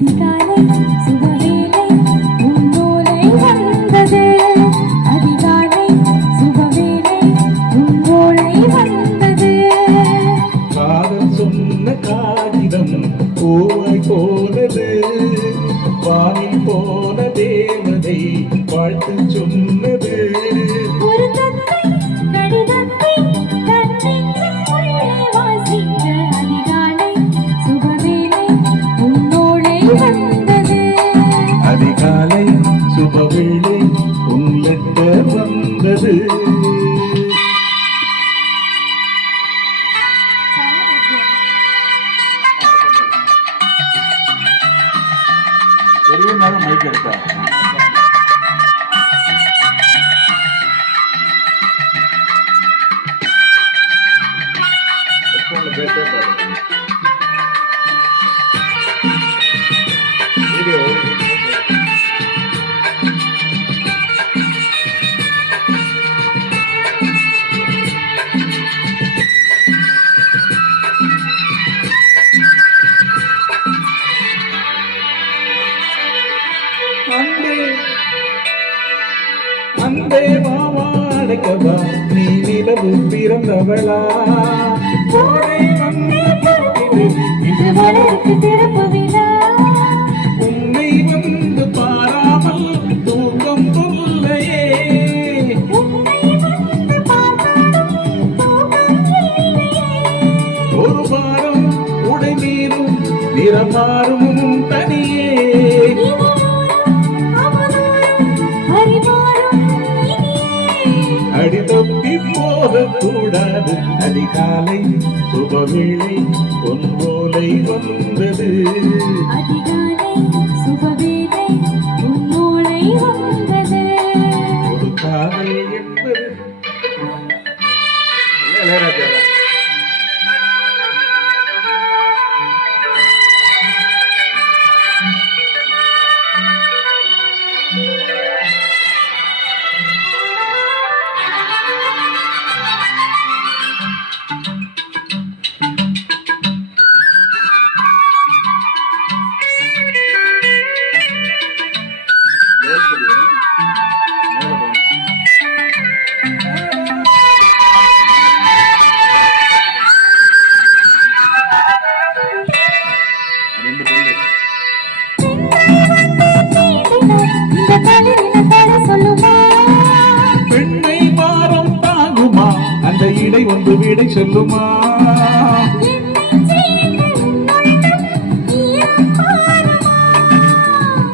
அதிகாலை சுபவேளை உன்னோலை வந்தது. அதிகாலை சுபவேளை உன்னோலை வந்தது. காதல் சொன்ன காகிதம் பூவாய் போனது. வானில் போன தேவதை வாழ்த்து சொன்னது. ஒரு தத்தை கடிதத்தை கண்ணெஞ்சுக்குள்ளே வாசிக்க அதிகாலை சுபவேளை உன்னோலை வந்தது. அதிகாலை சுபவேளை உன் லெட்டர் வந்தது. பெரிய நேரம் மைக் எடுத்தா வீடியோ அன்பே மாமா அடைக்கவா நீ நிலவு பிறந்தவளா. கோடை வந்தே பறக்குது இது மலருக்கு திறப்பு விழா. உன்னை வந்து பாராமல் தூக்கம் தொல்லையே. உன்னை வந்து பார்த்தாலும் தூக்கம் இல்லையே. ஒரு வாரம் உடை மீறும் நிறமாறும் தனியே. அடி தப்பி போகக்கூடாது. அதிகாலை சுபவேளை பொன்மோலை வந்தது. அதிகாலை சுபவேளை உன்னோலை வந்தது. ஒரு காதல் என்பது இளையராஜா. பெண்ணை வாரம் தாங்குமா அந்த இடை ஒன்று விடை சொல்லுமா.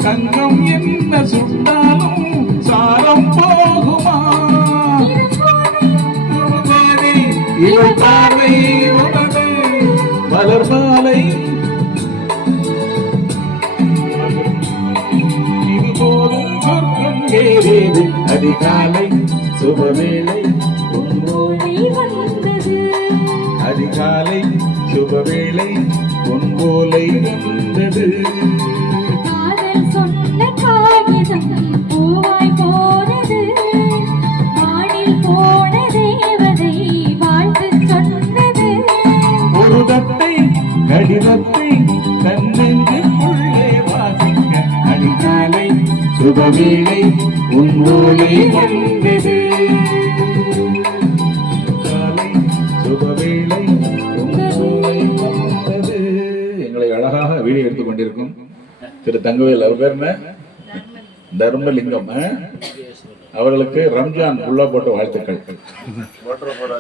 தங்கம் என்ன சுட்டாலும் சாரம் போகுமா. இவள் பார்வை உனது மலர் மாலை. இது போதும் சொர்க்கம் ஏறியது. அதிகாலை சுபவேளை உன்னோலை வந்தது. அதிகாலை சுபவேளை பொன்மோலை வந்தது. காதல் சொன்ன காகிதம் பூவாய் போனது. வானில் போன தேவதை வாழ்த்து சொன்னது. ஒரு தத்தை கடிதத்தை தன்னெஞ்சுக்குள்ளே வாசிக்க அதிகாலை சுபவேளை உன்னோலை வந்தது. அதிகாலை சுபவேளை உன்னோலை வந்தது. எங்களை அழகாக வீடியோ எடுத்துக் கொண்டிருக்கும் திரு தங்கவேல், அவர் பேர் என்ன? தர்மலிங்கம் அவர்களுக்கு ரம்ஜான் உள்ள போட்ட வாழ்த்துக்கள்.